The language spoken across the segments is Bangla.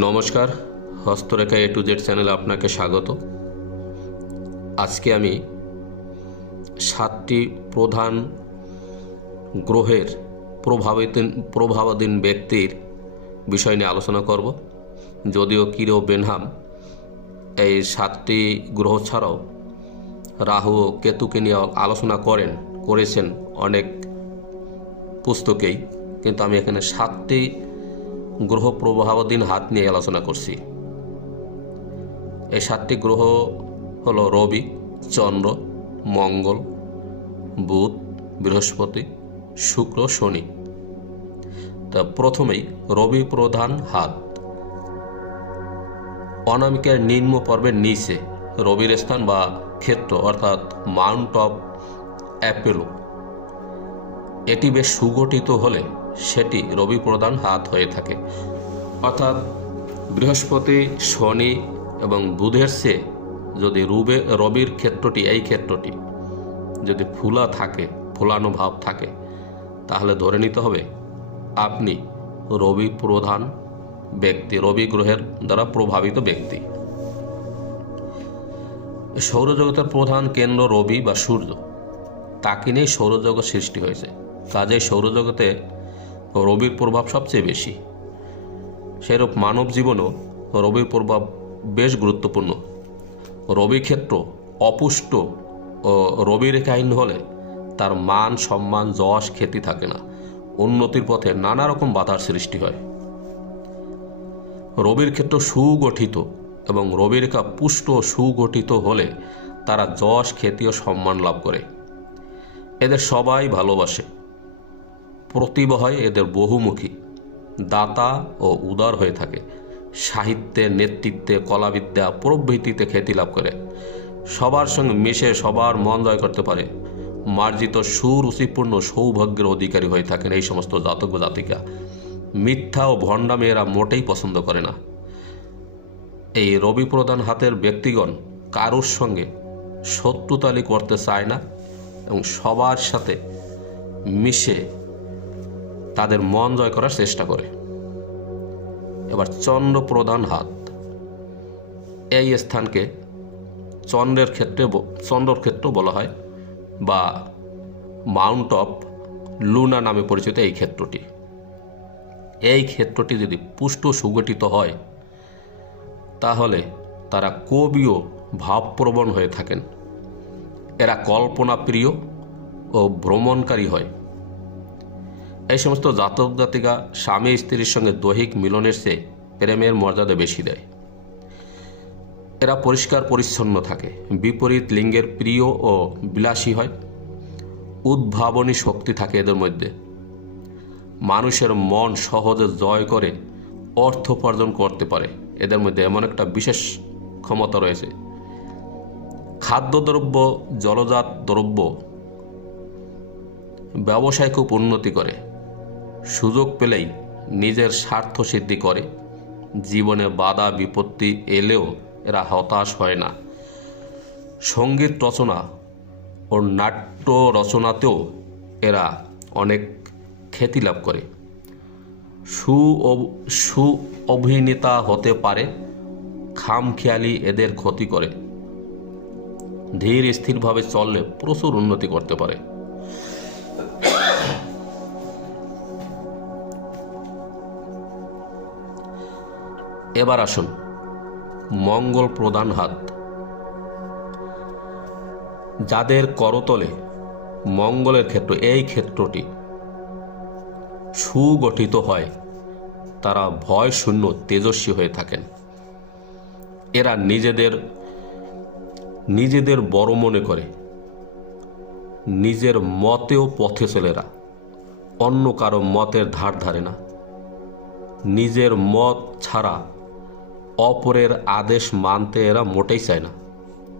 নমস্কার, হস্তরেখা এ টু জেড চ্যানেলে আপনাকে স্বাগত। আজকে আমি সাতটি প্রধান গ্রহের প্রভাবিত, প্রভাবাধীন ব্যক্তির বিষয় নিয়ে আলোচনা করব। যদিও কিরো বেনহাম এই সাতটি গ্রহ ছাড়াও রাহু ও কেতুকে নিয়ে আলোচনা করেন, করেছেন অনেক পুস্তকেই। কিন্তু আমি এখানে সাতটি গ্রহ প্রভাবাধীন হাত নিয়ে আলোচনা করছি। এই সাতটি গ্রহ হলো রবি, চন্দ্র, মঙ্গল, বুধ, বৃহস্পতি, শুক্র, শনি। তা প্রথমেই রবি প্রধান হাত। অনামিকার নিম্ন পর্বের নিচে রবির স্থান বা ক্ষেত্র, অর্থাৎ মাউন্ট অফ অ্যাপেলো। এটি বেশ সুগঠিত হলে সেটি রবি প্রধান হাত হয়ে থাকে। অর্থাৎ বৃহস্পতি, শনি এবং বুধের চেয়ে যদি রুবে, রবির ক্ষেত্রটি, এই ক্ষেত্রটি যদি ফুলা থাকে ফুলানো ভাব থাকে, তাহলে ধরে নিতে হবে আপনি রবি প্রধান ব্যক্তি, রবি গ্রহের দ্বারা প্রভাবিত ব্যক্তি। সৌরজগতের প্রধান কেন্দ্র রবি বা সূর্য। তাকে নিয়ে সৌরজগৎ সৃষ্টি হয়েছে। কাজেই সৌরজগতে রবির প্রভাব সবচেয়ে বেশি। সেরূপ মানব জীবনেও রবির প্রভাব বেশ গুরুত্বপূর্ণ। রবি ক্ষেত্র অপুষ্ট ও রবি রেখাহীন হলে তার মান, সম্মান, যশ, খ্যাতি থাকে না। উন্নতির পথে নানা রকম বাধার সৃষ্টি হয়। রবির ক্ষেত্র সুগঠিত এবং রবি রেখা পুষ্ট ও সুগঠিত হলে তারা যশ, খ্যাতি ও সম্মান লাভ করে। এদের সবাই ভালোবাসে। প্রতিভা হয় এদের বহুমুখী। দাতা ও উদার হয়ে থাকে। সাহিত্যে, নেতৃত্বে, কলাবিদ্যা, প্রভৃতিতে খ্যাতি লাভ করে। সবার সঙ্গে মিশে সবার মন জয় করতে পারে। মার্জিত সুরুচিপূর্ণ সৌভাগ্যের অধিকারী হয়ে থাকেন এই সমস্ত জাতক জাতিকা। মিথ্যা ও ভণ্ডা মেয়েরা মোটেই পছন্দ করে না। এই রবি প্রধান হাতের ব্যক্তিগণ কারোর সঙ্গে শত্রুতালি করতে চায় না এবং সবার সাথে মিশে তাদের মন জয় করার চেষ্টা করে। এবার চন্দ্র প্রধান হাত। এই স্থানকে চন্দ্রের ক্ষেত্রে চন্দ্রর ক্ষেত্র বলা হয়, বা মাউন্ট অফ লুনা নামে পরিচিত এই ক্ষেত্রটি। এই ক্ষেত্রটি যদি পুষ্ট সুগঠিত হয়, তাহলে তারা কবিও ভাবপ্রবণ হয়ে থাকেন। এরা কল্পনা প্রিয় ও ভ্রমণকারী হয়। এই সমস্ত জাতক জাতিকা স্বামী স্ত্রীর সঙ্গে দৈহিক মিলনের চেয়ে প্রেমের মর্যাদা বেশি দেয়। এরা পরিষ্কার পরিচ্ছন্ন থাকে, বিপরীত লিঙ্গের প্রিয় ও বিলাসী হয়, উদ্ভাবনী শক্তি থাকে এদের মধ্যে। মানুষের মন সহজে জয় করে, অর্থ উপার্জন করতে পারে। এদের মধ্যে এমন একটা বিশেষ ক্ষমতা রয়েছে। খাদ্যদ্রব্য, জলজাত দ্রব্য ব্যবসায় খুব উন্নতি করে। সুযোগ পেলেই নিজের স্বার্থ সিদ্ধি করে। জীবনে বাধা বিপত্তি এলেও এরা হতাশ হয় না। সংগীত রচনা ও নাট্য রচনাতেও এরা অনেক খ্যাতি লাভ করে। সু সু অভিনেতা হতে পারে, খামখেয়ালি এদের ক্ষতি করে। ধীর স্থিরভাবে চললে প্রচুর উন্নতি করতে পারে। এবার আসুন। মঙ্গল প্রধান হাত। যাদের করতলে মঙ্গলের ক্ষেত্র, এই ক্ষেত্রটি সুগঠিত হয়, তারা ভয় শূন্য তেজস্বী হয়ে থাকেন। এরা নিজেদের নিজেদের বড় মনে করে, নিজের মতেও পথে ছেলেরা অন্য কারও মতের ধার ধারে না। নিজের মত ছাড়া অপরের আদেশ মানতে এরা মোটেই চায় না।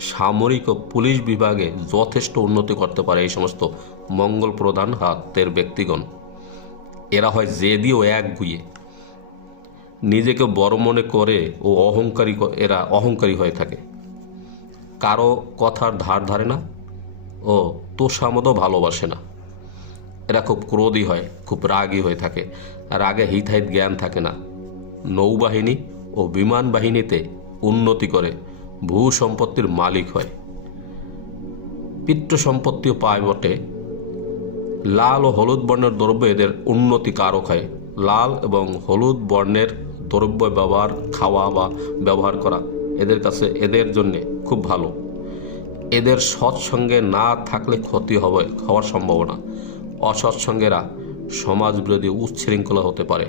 সামরিক ও পুলিশ বিভাগে যথেষ্ট উন্নতি করতে পারে এই সমস্ত মঙ্গল প্রধান হাতের ব্যক্তিগণ। এরা হয় জেদি ও এক গুয়ে। নিজেকে বড় মনে করে ও অহংকারী এরা অহংকারী হয়ে থাকে। কারও কথার ধার ধারে না ও তোষামদও ভালোবাসে না। এরা খুব ক্রোধী হয়, খুব রাগী হয়ে থাকে। রাগে হিতাহিত জ্ঞান থাকে না। নৌবাহিনী ও বিমান বাহিনীতে উন্নতি করে, ভূ সম্পত্তির মালিক হয়। পিতৃ সম্পত্তিও পায় বটে। লাল ও হলুদ বর্ণের দ্রব্য এদের উন্নতি কারক হয়। লাল এবং হলুদ বর্ণের দ্রব্য ব্যবহার, খাওয়া বা ব্যবহার করা এদের কাছে এদের জন্যে খুব ভালো। এদের সৎসঙ্গে না থাকলে ক্ষতি হবে, হওয়ার সম্ভাবনা। অসৎসঙ্গেরা সমাজ বিরোধী উচ্ছৃঙ্খলা হতে পারে।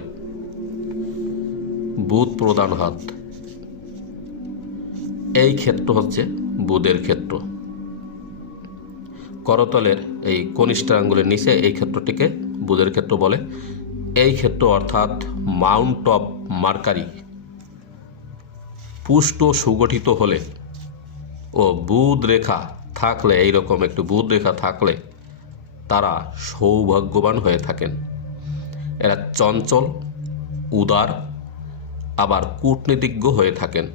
বুধ প্রধান হাত। এই ক্ষেত্র হচ্ছে বুধের ক্ষেত্র। করতলের এই কনিষ্ঠ আঙ্গুলের নিচে এই ক্ষেত্রটিকে বুধের ক্ষেত্র বলে। এই ক্ষেত্র অর্থাৎ মাউন্ট অফ মার্কারি। পুষ্ট সুগঠিত হলে ও বুধ রেখা থাকলে, এইরকম একটু বুধ রেখা থাকলে তারা সৌভাগ্যবান হয়ে থাকেন। এরা চঞ্চল, উদার আবার কূটনীতিজ্ঞ হয়ে থাকেন।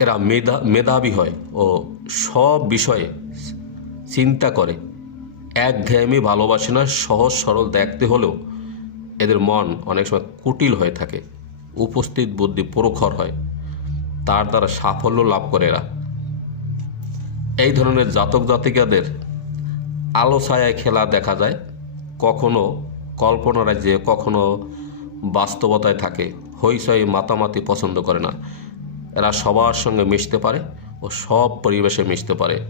এরা মেধা, মেধাবী হয় ও সব বিষয়ে চিন্তা করে। এক একঘেয়েমি ভালোবাসে না, সহজ সরল দেখতে হলেও এদের মন অনেক সময় কুটিল হয়ে থাকে। উপস্থিত বুদ্ধি প্রখর হয়। তার দ্বারা সাফল্য লাভ করে এরা। এই ধরনের জাতক জাতিকাদের আলো ছায়ায় খেলা দেখা যায়। কখনো কল্পনা রাজ্যে কখনো বাস্তবতায় থাকে, হইচই মাতামাতি পছন্দ করে না। এরা সবার সঙ্গে মিশতে পারে ও সব পরিবেশে মিশতে পারে।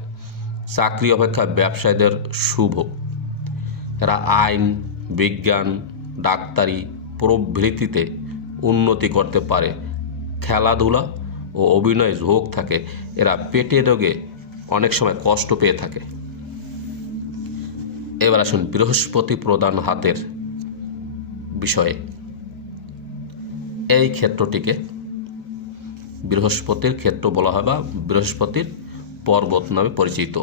চাকরি অপেক্ষা ব্যবসায়ীদের শুভ। এরা আইন, বিজ্ঞান, ডাক্তারি প্রভৃতিতে উন্নতি করতে পারে। খেলাধুলা ও অভিনয় ঝোঁক থাকে। এরা পেটে রোগে অনেক সময় কষ্ট পেয়ে থাকে। এবার আসুন বৃহস্পতি প্রধান হাতের বিষয়ে। এই ক্ষেত্রটিকে বৃহস্পতির ক্ষেত্র বলা হয় বা বৃহস্পতির পর্বত নামে পরিচিত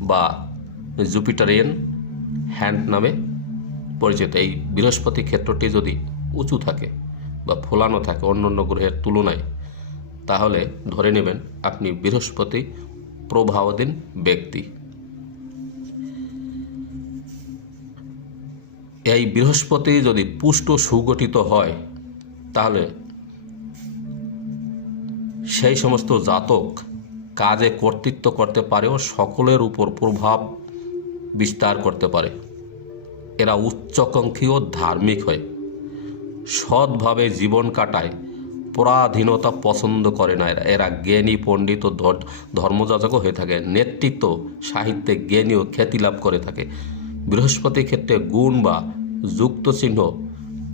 বা জুপিটারিয়ান হ্যান্ড নামে পরিচিত। এই বৃহস্পতি ক্ষেত্রটি যদি উঁচু থাকে বা ফোলানো থাকে অন্য অন্য গ্রহের তুলনায়, তাহলে ধরে নেবেন আপনি বৃহস্পতি প্রভাবাধীন ব্যক্তি। এই বৃহস্পতি যদি পুষ্ট সুগঠিত হয় তাহলে সেই সমস্ত জাতক কাজে কর্তৃত্ব করতে পারে ও সকলের উপর প্রভাব বিস্তার করতে পারে। এরা উচ্চাকাঙ্ক্ষী ও ধার্মিক হয়। সৎভাবে জীবন কাটায়, পরাধীনতা পছন্দ করে না এরা। এরা জ্ঞানী, পণ্ডিত ও ধর- ধর্মযাজকও হয়ে থাকে। নেতৃত্ব, সাহিত্যে জ্ঞানী ও খ্যাতি লাভ করে থাকে। বৃহস্পতির ক্ষেত্রে গুণ বা যুক্ত চিহ্ন,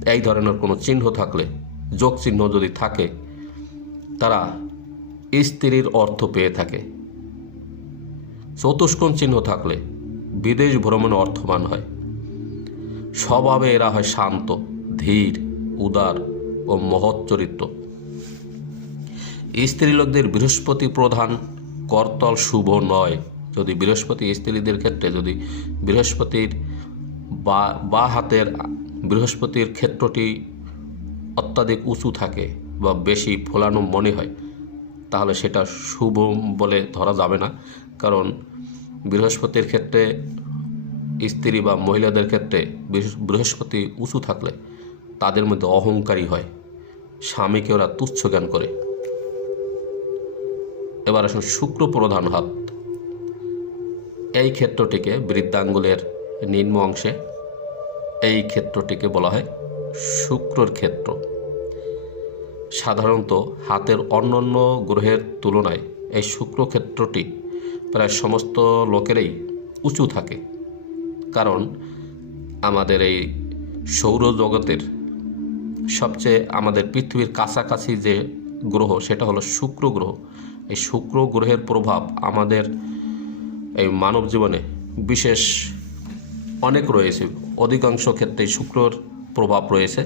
এই ধরনের কোনো চিহ্ন থাকলে যোগ চিহ্ন যদি থাকে, তারা স্ত্রীর অর্থ পেয়ে থাকে। চতুষ্কোণ চিহ্ন থাকলে বিদেশ ভ্রমণ অর্থবান হয়। স্বভাবে এরা হয় শান্ত, ধীর, উদার ও মহৎ চরিত্র। স্ত্রীলোকদের বৃহস্পতি প্রধান করতল শুভ নয়। যদি বৃহস্পতি স্ত্রীদের ক্ষেত্রে, যদি বৃহস্পতির বা বা হাতের বৃহস্পতির ক্ষেত্রটি অত্যাধিক উঁচু থাকে বা বেশি ফোলানো মনে হয়, তাহলে সেটা শুভ বলে ধরা যাবে না। কারণ বৃহস্পতির ক্ষেত্রে স্ত্রী বা মহিলাদের ক্ষেত্রে বৃহস- বৃহস্পতি উঁচু থাকলে তাদের মধ্যে অহংকারী হয়, স্বামীকে ওরা তুচ্ছ জ্ঞান করে। এবার আসুন শুক্র প্রধান হাত। এই ক্ষেত্রটিকে বৃদ্ধাঙ্গুলের নিম্ন অংশে এই ক্ষেত্রটিকে বলা হয় শুক্রর ক্ষেত্র। সাধারণত হাতের অন্যান্য গ্রহের তুলনায় এই শুক্র ক্ষেত্রটি প্রায় সমস্ত লোকেরই উঁচু থাকে। কারণ আমাদের এই সৌরজগতের সবচেয়ে আমাদের পৃথিবীর কাছাকাছি যে গ্রহ, সেটা হলো শুক্র গ্রহ। এই শুক্র গ্রহের প্রভাব আমাদের এই মানব জীবনে বিশেষ অনেক রয়েছে। অধিকাংশ ক্ষেত্রেই শুক্রর প্রভাব রয়েছে।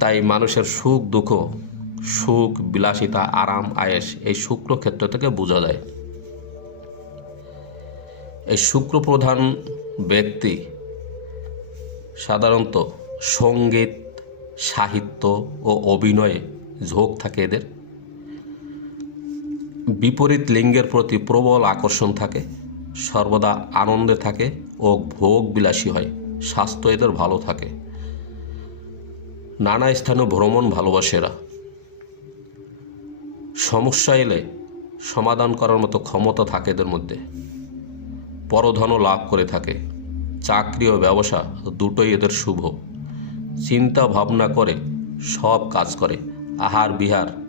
তাই মানুষের সুখ, দুঃখ, সুখ, বিলাসিতা, আরাম আয়েস এই শুক্র ক্ষেত্র থেকে বোঝা যায়। এই শুক্র প্রধান ব্যক্তি সাধারণত সংগীত, সাহিত্য ও অভিনয়ে ঝোঁক থাকে এদের। বিপরীত লিঙ্গের প্রতি প্রবল আকর্ষণ থাকে, সর্বদা আনন্দে থাকে ও ভোগ বিলাসী হয়, স্বাস্থ্য এদের ভালো থাকে। নানা স্থানে ভ্রমণ ভালোবাসে এরা সমস্যা এলে সমাধান করার মতো ক্ষমতা থাকে এদের মধ্যে। পরধনও লাভ করে থাকে। চাকরি ও ব্যবসা দুটোই এদের শুভ। চিন্তা ভাবনা করে সব কাজ করে। আহার বিহার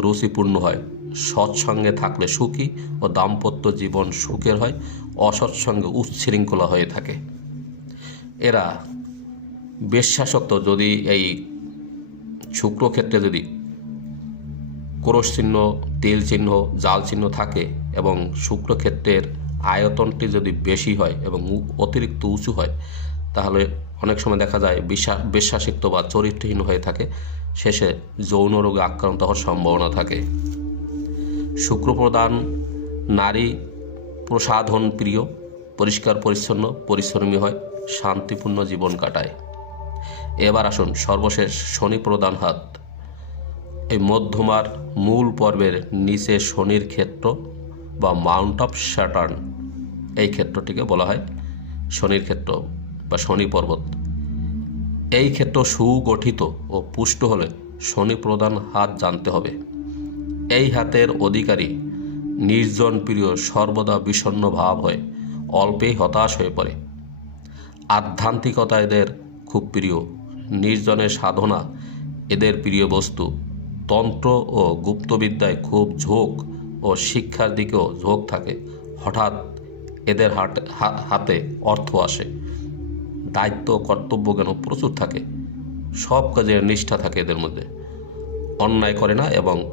রুচিপূর্ণ হয়। সৎসঙ্গে থাকলে সুখী ও দাম্পত্য জীবন সুখের হয়। অসৎসঙ্গে উচ্ছৃঙ্খলা হয়ে থাকে। এরা বেশ্যাসক্ত যদি এই শুক্রক্ষেত্রে যদি ক্রোশ চিহ্ন, তেল চিহ্ন, জাল চিহ্ন থাকে এবং শুক্রক্ষেত্রের আয়তনটি যদি বেশি হয় এবং অতিরিক্ত উঁচু হয়, তাহলে অনেক সময় দেখা যায় বিশ্বাস বিশ্বাসিক্ত বা চরিত্রহীন হয়ে থাকে। শেষে যৌন রোগে আক্রান্ত হওয়ার সম্ভাবনা থাকে। শুক্রপ্রদান নারী প্রসাধন প্রিয় পরিষ্কার, পরিচ্ছন্ন, পরিশ্রমী হয়, শান্তিপূর্ণ জীবন কাটায়। এবার আসুন সর্বশেষ শনি প্রদান হাত। এই মধ্যমার মূল পর্বের নিচে শনির ক্ষেত্র বা মাউন্ট অফ স্যাটার্ন এই ক্ষেত্রটিকে বলা হয় শনির ক্ষেত্র বা শনি পর্বত। এই ক্ষেত্র সুগঠিত ও পুষ্ট হলে শনি প্রধান হাত জানতে হবে। এই হাতের অধিকারী নির্জন প্রিয় সর্বদা বিষণ্ণ ভাব হয় অল্পেই হতাশ হয়ে পড়ে। আধ্যাত্মিকতা এদের খুব প্রিয়। নির্জনের সাধনা, এদের প্রিয় বস্তু। তন্ত্র ও গুপ্তবিদ্যায় খুব ঝোঁক ও শিক্ষার দিকেও ঝোঁক থাকে। হঠাৎ এদের হাট হাতে অর্থ আসে। দায়িত্ব কর্তব্য জ্ঞান প্রচুর থাকে। সব কাজের নিষ্ঠা থাকে এদের মধ্যে। অন্যায় করে না এবং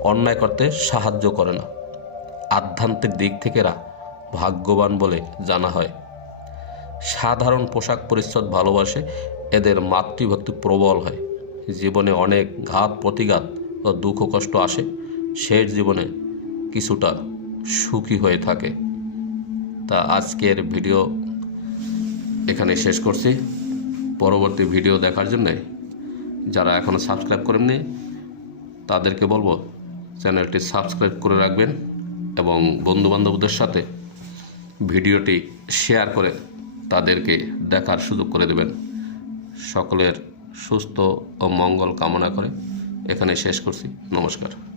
অন্যায় করতে সাহায্য করে না। আধ্যাত্মিক দিক থেকে এরা ভাগ্যবান বলে জানা হয়। সাধারণ পোশাক পরিচ্ছদ ভালোবাসে এদের মাতৃভক্তি প্রবল হয়। জীবনে অনেক ঘাত, প্রতিঘাত ও দুঃখ কষ্ট আসে। শেষ জীবনে কিছুটা সুখী হয়ে থাকে। তা আজকের ভিডিও এখানে শেষ করছি। পরবর্তী ভিডিও দেখার জন্যে যারা এখনও সাবস্ক্রাইব করেননি, তাদেরকে বলব চ্যানেলটি সাবস্ক্রাইব করে রাখবেন এবং বন্ধুবান্ধবদের সাথে ভিডিওটি শেয়ার করে তাদেরকে দেখার সুযোগ করে দেবেন। সকলের সুস্থ ও মঙ্গল কামনা করে এখানে শেষ করছি। নমস্কার।